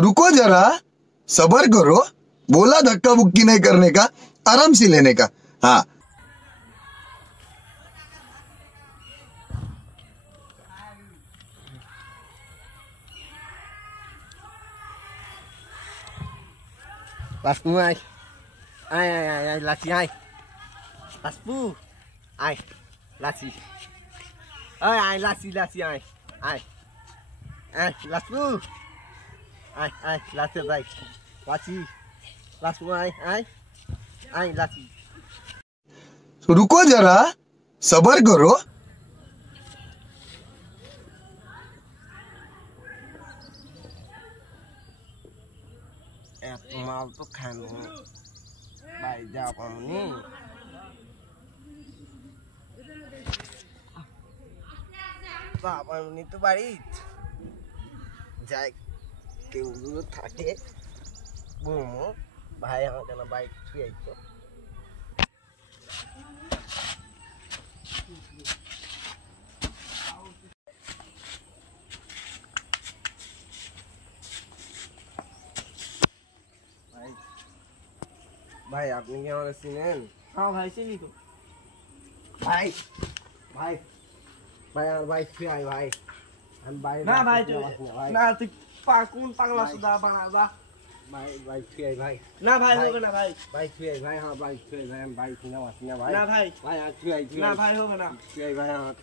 रुको जरा, सबर करो। बोला धक्का बुक्की नहीं करने का, आराम से लेने का। हाँ Paspu ai. Ai lati ai. Paspu. Ai lati. Ai lati ai. Ai. Paspu. Ai lati bai. Lati. Paspu ai lati. रुको जरा, सबर करो। Mal tuh kan baik jawab ini বাবা উনি তো বাড়ি যাই কেউ দূর থাকে বুমো ভাই আমাকে না বাইক ছুঁয়ে আইতো भाई आपने क्या वाला सीन हाँ भाई से नहीं तो भाई भाई भाई यार भाई फिर आए भाई हम भाई ना भाई जो ना तो पाकून पागला सुधा बना दा भाई फिर आए भाई ना भाई होगा ना भाई फिर आए भाई हाँ भाई फिर आए हम भाई सीना भाई ना भाई यार फिर आए ना भाई होगा ना फिर आए भाई हाँ